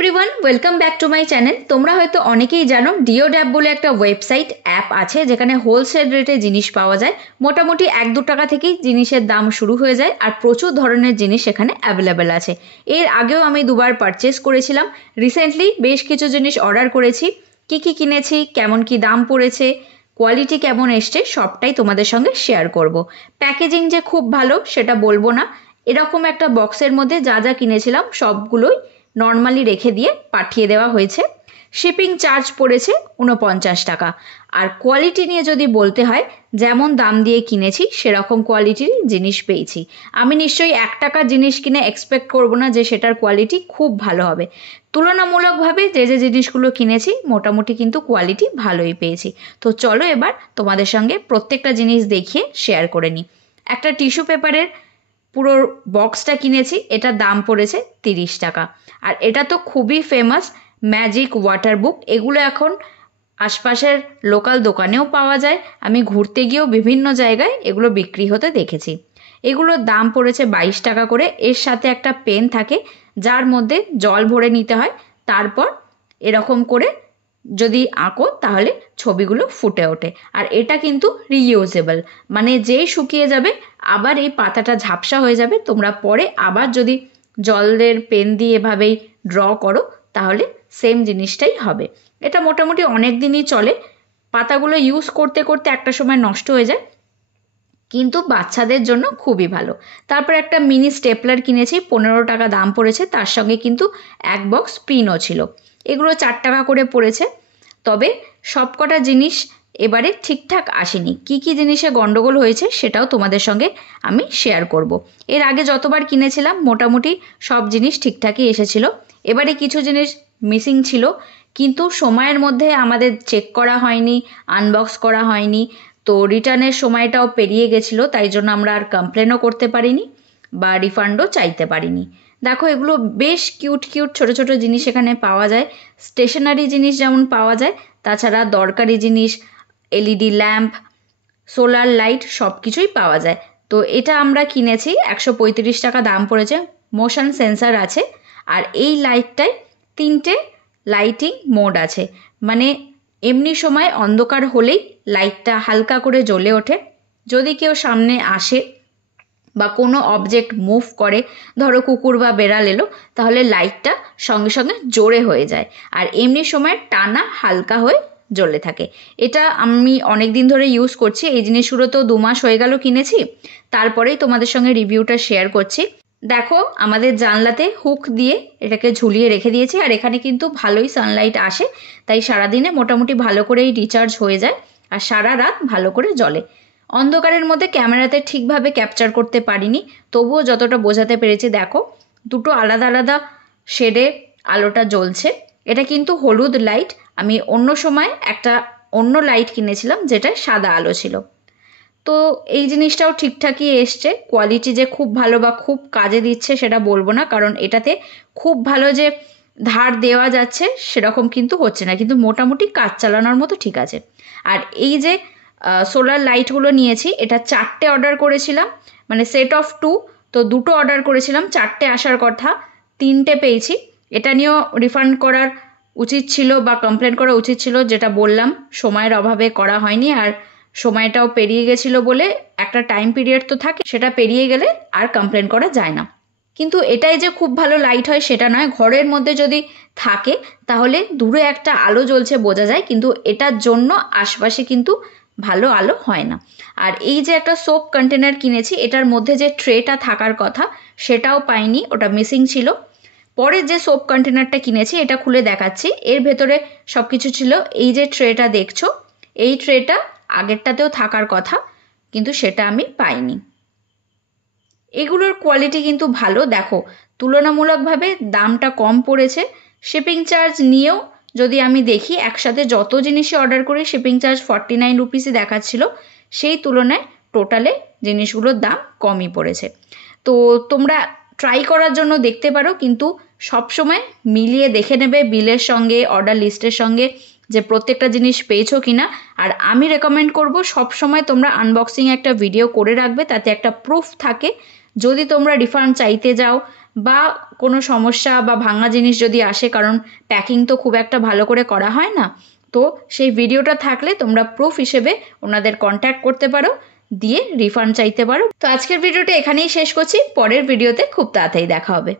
Everyone, welcome back to my channel. তোমরা হয়তো অনেকেই জানো ডিওড্যাপ বলে একটা ওয়েবসাইট অ্যাপ আছে যেখানে হোলসেল রেটে জিনিস পাওয়া যায়। মোটামুটি 1-2 টাকা থেকেই জিনিসের দাম শুরু হয়ে যায় আর প্রচুর ধরনের জিনিস এখানে অ্যাভেলেবেল আছে। এর আগেও আমি 2বার পারচেস করেছিলাম। রিসেন্টলি বেশ কিছু জিনিস অর্ডার করেছি। কি কিনেছি, কেমন কি দাম পড়েছে, কোয়ালিটি কেমন এসছে সবটাই তোমাদের সঙ্গে শেয়ার করব। প্যাকেজিং যে খুব ভালো সেটা বলবো না, এরকম একটা বক্সের মধ্যে যা যা কিনেছিলাম সবগুলোই নর্মালি রেখে দিয়ে পাঠিয়ে দেওয়া হয়েছে। শিপিং চার্জ পড়েছে 49 টাকা। আর কোয়ালিটি নিয়ে যদি বলতে হয়, যেমন দাম দিয়ে কিনেছি সেরকম কোয়ালিটির জিনিস পেয়েছি। আমি নিশ্চয়ই 1 টাকার জিনিস কিনে এক্সপেক্ট করব না যে সেটার কোয়ালিটি খুব ভালো হবে। তুলনামূলকভাবে যে জিনিসগুলো কিনেছি মোটামুটি কিন্তু কোয়ালিটি ভালোই পেয়েছি। তো চলো এবার তোমাদের সঙ্গে প্রত্যেকটা জিনিস দেখিয়ে শেয়ার করে নিই। একটা টিস্যু পেপারের পুরো বক্সটা কিনেছি, এটার দাম পড়েছে 30 টাকা। আর এটা তো খুবই ফেমাস ম্যাজিক ওয়াটার বুক। এগুলো এখন আশপাশের লোকাল দোকানেও পাওয়া যায়। আমি ঘুরতে গিয়েও বিভিন্ন জায়গায় এগুলো বিক্রি হতে দেখেছি। এগুলোর দাম পড়েছে 22 টাকা করে। এর সাথে একটা পেন থাকে যার মধ্যে জল ভরে নিতে হয়, তারপর এরকম করে যদি আঁকো তাহলে ছবিগুলো ফুটে ওঠে। আর এটা কিন্তু রিইউজেবল, মানে যেই শুকিয়ে যাবে আবার এই পাতাটা ঝাপসা হয়ে যাবে। তোমরা পরে আবার যদি জলের পেন দিয়ে এভাবেই ড্র করো তাহলে সেম জিনিসটাই হবে। এটা মোটামুটি অনেক দিনই চলে। পাতাগুলো ইউজ করতে করতে একটা সময় নষ্ট হয়ে যায়, কিন্তু বাচ্চাদের জন্য খুবই ভালো। তারপর একটা মিনি স্টেপলার কিনেছি, 15 টাকা দাম পড়েছে। তার সঙ্গে কিন্তু এক বক্স পিনও ছিল। এগুলো 4 টাকা করে পড়েছে। তবে সবকটা জিনিস এবারে ঠিকঠাক আসেনি। কি জিনিসে গন্ডগোল হয়েছে সেটাও তোমাদের সঙ্গে আমি শেয়ার করব। এর আগে যতবার কিনেছিলাম মোটামুটি সব জিনিস ঠিকঠাকই এসেছিল। এবারে কিছু জিনিস মিসিং ছিল, কিন্তু সময়ের মধ্যে আমাদের চেক করা হয়নি, আনবক্স করা হয়নি। তো রিটার্নের সময়টাও পেরিয়ে গেছিলো, তাই জন্য আমরা আর কমপ্লেনও করতে পারিনি বা রিফান্ডও চাইতে পারিনি। দেখো এগুলো বেশ কিউট ছোট ছোট জিনিস এখানে পাওয়া যায়। স্টেশনারি জিনিস যেমন পাওয়া যায়, তাছাড়া দরকারি জিনিস, এলইডি ল্যাম্প, সোলার লাইট সব কিছুই পাওয়া যায়। তো এটা আমরা কিনেছি, 135 টাকা দাম পড়েছে। মোশন সেন্সার আছে। আর এই লাইটটায় 3টে লাইটিং মোড আছে, মানে এমনি সময় অন্ধকার হলেই লাইটটা হালকা করে জ্বলে ওঠে। যদি কেউ সামনে আসে বা কোনো অবজেক্ট মুভ করে, ধরো কুকুর বা বেড়াল এলো, তাহলে লাইটটা সঙ্গে সঙ্গে জোরে হয়ে যায়। আর এমনি সময় টানা হালকা হয়ে জ্বলে থাকে। এটা আমি অনেক দিন ধরে ইউজ করছি। এই জিনিসগুলো তো 2 মাস হয়ে গেল কিনেছি, তারপরেই তোমাদের সঙ্গে রিভিউটা শেয়ার করছি। দেখো আমাদের জানলাতে হুক দিয়ে এটাকে ঝুলিয়ে রেখে দিয়েছি। আর এখানে কিন্তু ভালোই সানলাইট আসে, তাই সারাদিনে মোটামুটি ভালো করেই রিচার্জ হয়ে যায় আর সারা রাত ভালো করে জ্বলে। অন্ধকারের মধ্যে ক্যামেরাতে ঠিকভাবে ক্যাপচার করতে পারিনি, তবুও যতটা বোঝাতে পেরেছি। দেখো দুটো আলাদা আলাদা শেডে আলোটা জ্বলছে। এটা কিন্তু হলুদ লাইট। আমি অন্য সময় একটা অন্য লাইট কিনেছিলাম যেটা সাদা আলো ছিল। তো এই জিনিসটাও ঠিকঠাকই এসছে। কোয়ালিটি যে খুব ভালো বা খুব কাজে দিচ্ছে সেটা বলবো না, কারণ এটাতে খুব ভালো যে ধার দেওয়া যাচ্ছে সেরকম কিন্তু হচ্ছে না, কিন্তু মোটামুটি কাজ চালানোর মতো ঠিক আছে। আর এই যে সোলার লাইটগুলো নিয়েছি, এটা 4টে অর্ডার করেছিলাম, মানে সেট অফ 2। তো 2টো অর্ডার করেছিলাম, 4টে আসার কথা, 3টে পেয়েছি। এটা নিয়েও রিফান্ড করার উচিত ছিল বা কমপ্লেন করা উচিত ছিল, যেটা বললাম সময়ের অভাবে করা হয়নি। আর সময়টাও পেরিয়ে গেছিলো বলে একটা টাইম পিরিয়ড তো থাকে, সেটা পেরিয়ে গেলে আর কমপ্লেন করা যায় না। কিন্তু এটাই যে খুব ভালো লাইট হয় সেটা নয়। ঘরের মধ্যে যদি থাকে তাহলে দূরে একটা আলো জ্বলছে বোঝা যায়, কিন্তু এটার জন্য আশপাশে কিন্তু ভালো আলো হয় না। আর এই যে একটা সোপ কন্টেনার কিনেছি, এটার মধ্যে যে ট্রেটা থাকার কথা সেটাও পাইনি, ওটা মিসিং ছিল। পরে যে সোপ কন্টেনারটা কিনেছি এটা খুলে দেখাচ্ছি, এর ভেতরে সব কিছু ছিল। এই যে ট্রেটা দেখছো, এই ট্রেটা আগেরটাতেও থাকার কথা, কিন্তু সেটা আমি পাইনি। এগুলোর কোয়ালিটি কিন্তু ভালো। দেখো তুলনামূলকভাবে দামটা কম পড়েছে। শিপিং চার্জ নিয়েও যদি আমি দেখি, একসাথে যত জিনিসই অর্ডার করি শিপিং চার্জ 49 রুপিসই দেখাচ্ছিল, সেই তুলনায় টোটালে জিনিসগুলোর দাম কমই পড়েছে। তো তোমরা ট্রাই করার জন্য দেখতে পারো, কিন্তু সবসময় মিলিয়ে দেখে নেবে বিলের সঙ্গে, অর্ডার লিস্টের সঙ্গে, যে প্রত্যেকটা জিনিস পেয়েছো কিনা। আর আমি রেকমেন্ড করব সবসময় তোমরা আনবক্সিং একটা ভিডিও করে রাখবে, তাতে একটা প্রুফ থাকে। যদি তোমরা রিফান্ড চাইতে যাও বা কোনো সমস্যা বা ভাঙা জিনিস যদি আসে, কারণ প্যাকিং তো খুব একটা ভালো করে করা হয় না, তো সেই ভিডিওটা থাকলে তোমরা প্রুফ হিসেবে ওনাদের কন্ট্যাক্ট করতে পারো, দিয়ে রিফান্ড চাইতে পারো। তো আজকের ভিডিওটা এখানেই শেষ করছি, পরের ভিডিওতে খুব তাড়াতাড়ি দেখা হবে।